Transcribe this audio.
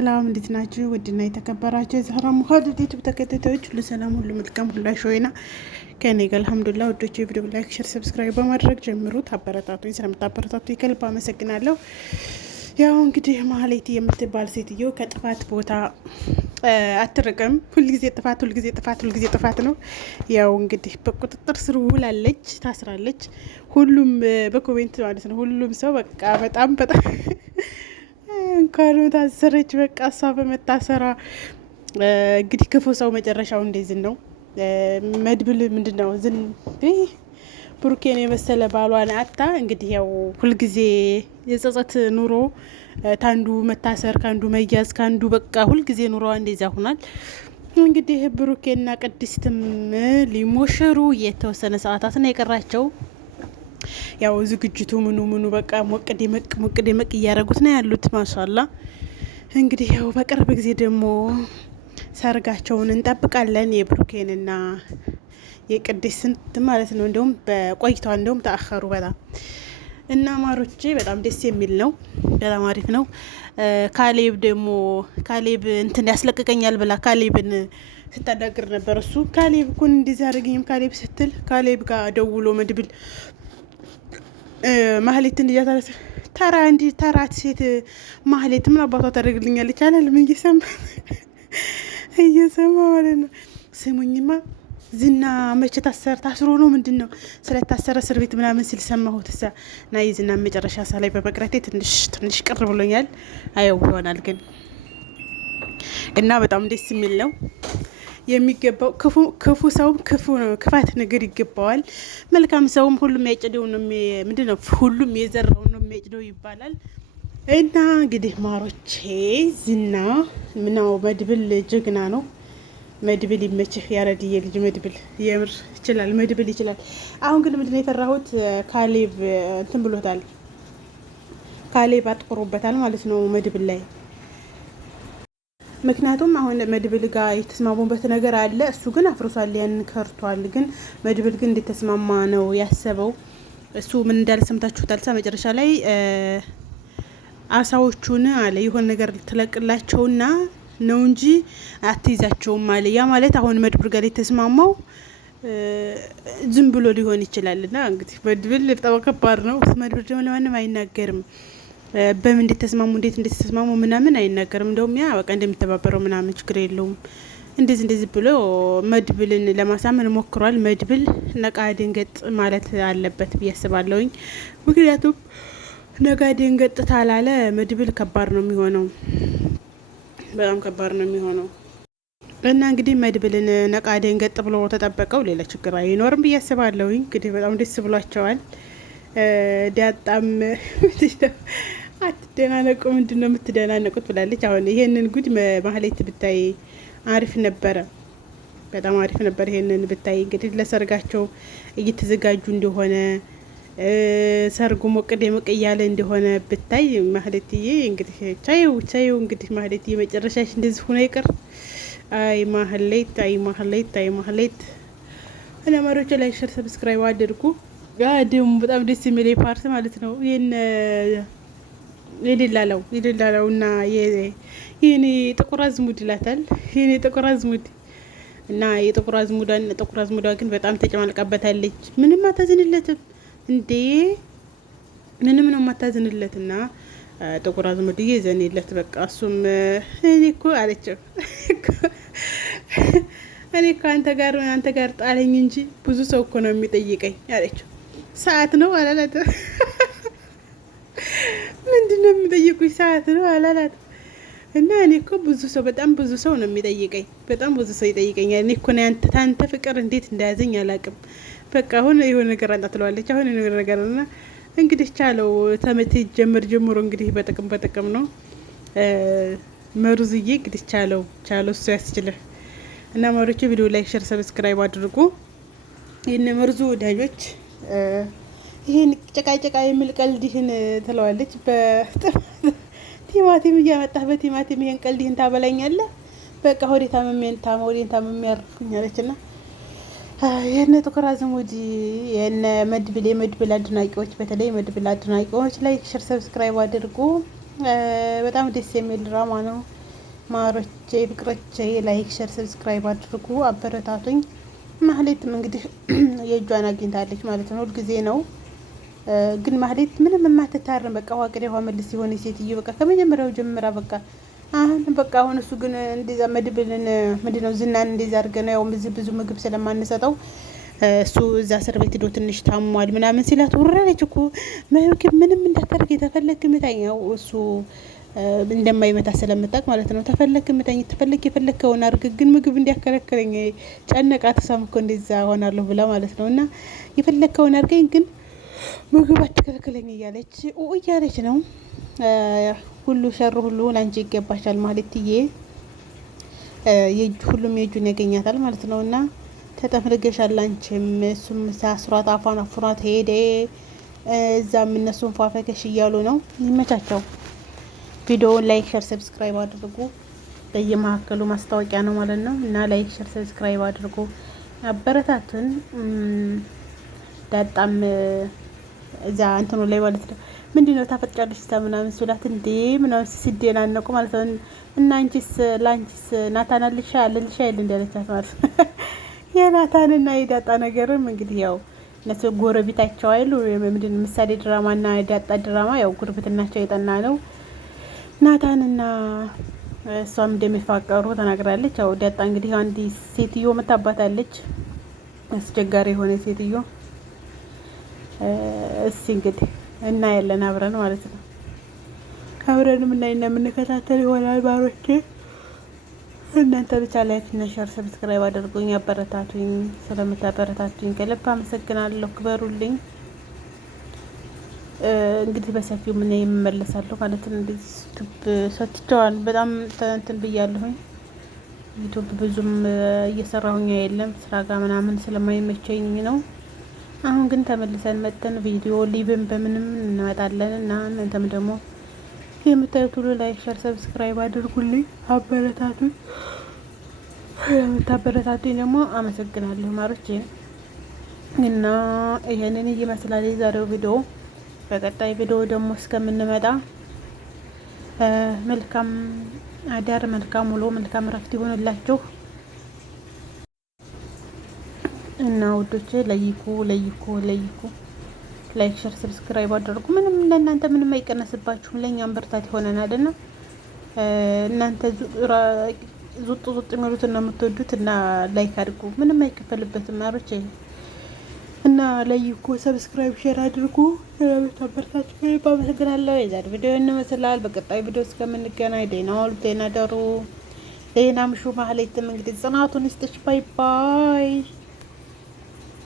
ሰላም እንዴት ናችሁ? ውድና የተከበራችሁ የዛህራ ሙሀድድ ዩቲዩብ ተከታታዮች ሁሉ ሰላም፣ ሁሉ መልካም፣ ሁሉ ሾይና ከኔ ጋር አልሐምዱሊላህ። ወዶች የቪዲዮ ላይክ፣ ሼር፣ ሰብስክራይብ በማድረግ ጀምሩት። አበረታቱኝ። ስለምታበረታቱኝ ከልብ አመሰግናለሁ። ያው እንግዲህ ማህሌት የምትባል ሴትዮ ከጥፋት ቦታ አትርቅም። ሁልጊዜ ጥፋት ነው። ያው እንግዲህ በቁጥጥር ስር ውላለች፣ ታስራለች። ሁሉም በኮሜንት ማለት ነው ሁሉም ሰው በቃ በጣም እንኳን ታሰረች፣ በቃ እሷ በመታሰራ እንግዲህ ክፉ ሰው መጨረሻው እንደዚህ ነው። መድብል ምንድን ነው ብሩኬን የመሰለ ባሏን አታ እንግዲህ ያው ሁልጊዜ የጸጸት ኑሮ ታንዱ መታሰር ካንዱ መያዝ ካንዱ በቃ ሁልጊዜ ኑሮዋ እንደዛ ሆኗል። እንግዲህ ብሩኬና ቅድስትም ሊሞሸሩ የተወሰነ ሰዓታት ነው የቀራቸው። ያው ዝግጅቱ ምኑ በቃ ሞቅ ደመቅ እያደረጉት ነው ያሉት። ማሻላ እንግዲህ ያው በቅርብ ጊዜ ደግሞ ሰርጋቸውን እንጠብቃለን። የብሩኬንና የቅድስት ማለት ነው። እንደውም በቆይቷ እንደውም ተአኸሩ በጣም እና ማሮቼ በጣም ደስ የሚል ነው። በጣም አሪፍ ነው። ካሌብ እንትን ያስለቅቀኛል ብላ ካሌብን ስታዳግር ነበር። እሱ ካሌብ እኮ እንደዚህ አደረገኝም ካሌብ ስትል ካሌብ ጋር ደውሎ መድብል ማህሌት እንዲያታለ ተራት ሴት ማህሌት ምን አባቷ ታደርግልኛለች አላል ምን እየሰማ ማለት ነው። ስሙኝማ ዝና መቼ ታስሮ ነው ምንድን ነው ስለታሰረ እስር ቤት ምናምን ሲል ሰማሁት። እዛ ና የዝና መጨረሻ ላይ በመቅረቴ ትንሽ ቅር ብሎኛል። አየው ይሆናል ግን እና በጣም ደስ የሚል ነው የሚገባው። ክፉ ሰውም ክፋት ነገር ይገባዋል። መልካም ሰውም ሁሉም ያጭደው ነው ምንድን ነው ሁሉም የዘራው ነው የሚያጭደው ይባላል። እና እንግዲህ ማሮቼ ዝና ምናው መድብል ጀግና ነው። መድብል ይመችህ ያረድዬ ልጅ መድብል የምር ይችላል። መድብል ይችላል። አሁን ግን ምንድነው የፈራሁት ካሌብ እንትን ብሎታል። ካሌብ አጥቁሮበታል ማለት ነው መድብል ላይ። ምክንያቱም አሁን መድብል ጋር የተስማሙበት ነገር አለ። እሱ ግን አፍርሷል፣ ያን ከርቷል። ግን መድብል ግን እንደተስማማ ነው ያሰበው። እሱ ምን እንዳለ ሰምታችሁታል። መጨረሻ ላይ አሳዎቹን አለ የሆነ ነገር ትለቅላቸውና ነው እንጂ አትይዛቸውም አለ። ያ ማለት አሁን መድብል ጋር የተስማማው ዝም ብሎ ሊሆን ይችላልና እንግዲህ መድብል በጣም ከባድ ነው። መድብል ደግሞ ለማንም አይናገርም። በምን እንዴት እንደተስማሙ ምናምን አይናገርም። እንደውም ያ በቃ እንደሚተባበረው ምናምን ችግር የለውም እንደዚህ ብሎ መድብልን ለማሳመን ሞክሯል። መድብል ነቃ ደንገጥ ማለት አለበት ብዬ አስባለሁኝ። ምክንያቱም ነቃ ደንገጥ ታላለ መድብል ከባድ ነው የሚሆነው፣ በጣም ከባድ ነው የሚሆነው። እና እንግዲህ መድብልን ነቃ ደንገጥ ብሎ ተጠበቀው ሌላ ችግር አይኖርም ብዬ አስባለሁኝ። እንግዲህ በጣም ደስ ብሏቸዋል። ዳጣም አትደናነቁ ምንድን ነው የምትደናነቁት ብላለች። አሁን ይሄንን ጉድ ማህሌት ብታይ አሪፍ ነበረ፣ በጣም አሪፍ ነበር። ይሄንን ብታይ እንግዲህ ለሰርጋቸው እየተዘጋጁ እንደሆነ ሰርጉ ሞቅ ደመቅ እያለ እንደሆነ ብታይ ማህሌትዬ እንግዲህ ቻዩ እንግዲህ ማህሌትዬ መጨረሻሽ እንደዚህ ሆነ ይቅር። አይ ማህሌት እና ማሮች ላይ ሼር ሰብስክራይብ አድርጉ። ደግሞ በጣም ደስ የሚል ፓርት ማለት ነው የደላላው እና የኔ ጥቁር አዝሙድ ይላታል። የኔ ጥቁር አዝሙድ እና የጥቁር አዝሙዷ ግን በጣም ተጨማልቃበታለች። ምንም አታዝንለትም እንዴ! ምንም ነው የማታዝንለት። እና ጥቁር አዝሙድ እየዘኔለት በቃ እሱም እኔ እኮ አለችው እኔ እኮ አንተ ጋር ጣለኝ እንጂ ብዙ ሰው እኮ ነው የሚጠይቀኝ አለችው። ሰዓት ነው አላላት። ምንድነው የሚጠይቁኝ? ሰዓት ነው አላላት። እና እኔ እኮ በጣም ብዙ ሰው ነው የሚጠይቀኝ፣ በጣም ብዙ ሰው ይጠይቀኛል። እኔ እኮ ታንተ ፍቅር እንዴት እንደያዘኝ አላውቅም። በቃ አሁን የሆነ ነገር አንጣ ትለዋለች። አሁን የሆነ ነገር እና እንግዲህ ቻለው ተመት ጀምሮ እንግዲህ በጥቅም ነው መሩዝዬ እንግዲህ ቻለው እሱ ያስችልህ። እና ማሮቼ ቪዲዮ ላይክ፣ ሼር፣ ሰብስክራይብ አድርጉ። የነ መርዙ ወዳጆች ይሄን ጨቃ የሚል ቀልድህን ትለዋለች። በቲማቲም እያመጣህ በቲማቲም ይሄን ቀልድህን ታበላኛለህ። በቃ ሆዴ ታመም ያርፉኛለችና የነ ጥቁር አዝሙድ የነ የመድብል አድናቂዎች በተለይ የመድብል አድናቂዎች ላይክ፣ ሼር፣ ሰብስክራይብ አድርጉ። በጣም ደስ የሚል ድራማ ነው። ማሮቼ ፍቅሮቼ ላይክ ሸር ሰብስክራይብ አድርጉ፣ አበረታቱኝ። ማህሌትም እንግዲህ የእጇን አግኝታለች ማለት ነው። ሁልጊዜ ነው ግን ማህሌት ምንም የማትታረም በቃ ዋቅድ ውሃ መልስ የሆነ ሴትዮ በቃ ከመጀመሪያው ጀምራ በቃ አሁን እሱ ግን እንደዛ መድብልን ምንድነው ዝናን እንደዛ አድርገን ያው ብዙ ምግብ ስለማንሰጠው እሱ እዛ እስር ቤት ሄዶ ትንሽ ታሟል ምናምን ሲላት ወረረች እኮ ምንም እንዳታደርግ የተፈለግ ምታኛው እሱ እንደማይመታ ስለምታውቅ ማለት ነው። ተፈለክ ምታኝ ተፈለክ የፈለከውን አድርግ ግን ምግብ እንዲያከለክለኝ ጨነቃት። እሷም እኮ እንደዛ ሆናለሁ ብላ ማለት ነው። እና የፈለከውን አድርገኝ ግን ምግብ አትከለክለኝ እያለች ነው። ሁሉ ሸር ሁሉ ላንቺ ይገባሻል ማለትዬ ሁሉም የእጁን ያገኛታል ማለት ነው። እና ተጠፍርገሻል አንቺም እሱም ሳስሯት አፏን አፍሯት ሄደ። እዛም እነሱን ፏፈከሽ እያሉ ነው። ይመቻቸው። ቪዲዮውን ላይክ ሸር ሰብስክራይብ አድርጉ። በየመሀከሉ ማስታወቂያ ነው ማለት ነው። እና ላይክ ሸር ሰብስክራይብ አድርጉ፣ አበረታቱን። ዳጣም እዛ እንትኑ ላይ ማለት ነው ምንድነው ታፈጫለሽ ምናምን ስላት እንዴ ምናምን ሲደናነቁ ማለት ነው። እና አንቺስ ላንቺስ ናታን አልልሻ አይደል እንዳለቻት ማለት ነው። የናታንና የዳጣ ነገርም እንግዲህ ያው እነሱ ጎረቤታቸው አይሉ ምንድን ምሳሌ ድራማና የዳጣ ድራማ ያው ጉርብትናቸው የጠና ነው። ናታንና እሷም እንደሚፋቀሩ ተናግራለች። ያው ዳጣ እንግዲህ አንድ ሴትዮ መታባታለች፣ አስቸጋሪ የሆነ ሴትዮ። እስኪ እንግዲህ እናያለን አብረን ማለት ነው። አብረንም እናይና የምንከታተል ይሆናል ባሮቼ። እናንተ ብቻ ላይክ እና ሼር ሰብስክራይብ አድርጉኝ፣ አበረታቱኝ። ስለምታበረታቱኝ ከልብ አመሰግናለሁ። ክበሩልኝ። እንግዲህ በሰፊው ምን የምመለሳለሁ ማለት ነው። እንደዚህ ዩቲዩብ ሰጥቼዋል በጣም እንትን ብያለሁኝ። ዩቲዩብ ብዙም እየሰራሁኝ የለም ስራ ጋር ምናምን ስለማይመቸኝ ነው። አሁን ግን ተመልሰን መጥተን ቪዲዮ ሊብን በምንም እንመጣለን እና እናንተም ደግሞ የምታዩት ሁሉ ላይክ ሸር ሰብስክራይብ አድርጉልኝ፣ አበረታቱኝ። የምታበረታቱኝ ደግሞ አመሰግናለሁ ማሮቼ። እና ይሄንን ይመስላል የዛሬው ቪዲዮ። በቀጣይ ቪዲዮ ደግሞ እስከምንመጣ መልካም አዳር፣ መልካም ውሎ፣ መልካም እረፍት ይሆንላችሁ እና ውዶቼ ለይኩ ላይክ ሸር ሰብስክራይብ አድርጉ። ምንም ለእናንተ ምንም አይቀነስባችሁም፣ ለእኛም ብርታት ይሆነናል። እና እናንተ ዙጥ የሚሉትን ነው የምትወዱት እና ላይክ አድርጉ፣ ምንም አይከፈልበትም ማሮቼ። እና ላይክ ሰብስክራይብ ሼር አድርጉ። ስለምታበረታችሁ ከልብ አመሰግናለሁ። የዛሬ ቪዲዮ እንመስላል። በቀጣይ ቪዲዮ እስከምንገናኝ ደህና ዋሉ፣ ደህና ደሩ፣ ደህና ምሹ። ማህሌትም እንግዲህ ጽናቱን ይስጥሽ። ባይ ባይ።